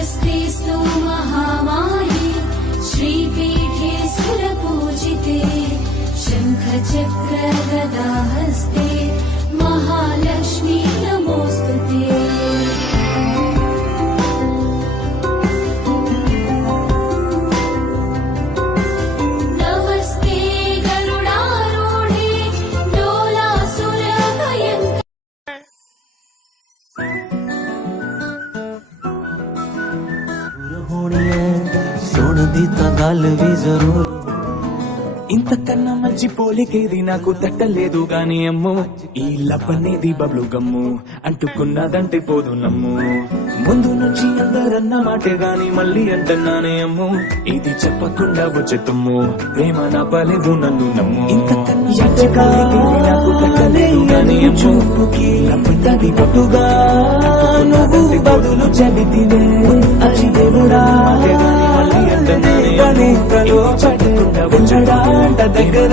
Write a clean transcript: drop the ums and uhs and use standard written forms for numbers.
नमस्तेऽस्तु महामाये श्रीपीठे सुरपूजिते शङ्खचक्रगदाहस्ते महालक्ष्मी नमोऽस्तुते। सोनदी तंगाल भी जरूर ఇంతకన్నా మంచి పోలికేది నాకు తట్టలేదు గాని అమ్మో ఈ లవ్ అనేది బబ్లు గమ్ము అంటుకున్నదంటే పోదు నమ్ము ముందు నుంచి అందరన్న మాటే గాని మళ్ళీ అంటున్నానే అమ్ము ఇది చెప్పకుండా వచ్చే తుమ్ము ప్రేమ నా పలేవు నన్ను నమ్ము ఇంతకన్నా నాకు తట్టలేదు గాని చూపుకి లవ్వుతది పట్టుగా నువ్వు బదులు చెబితివే అచి దేవుడా మాటే గాని మళ్ళీ అంటున్నానే అమ్ము చెప్పకుండా వచ్చడా దగ్గర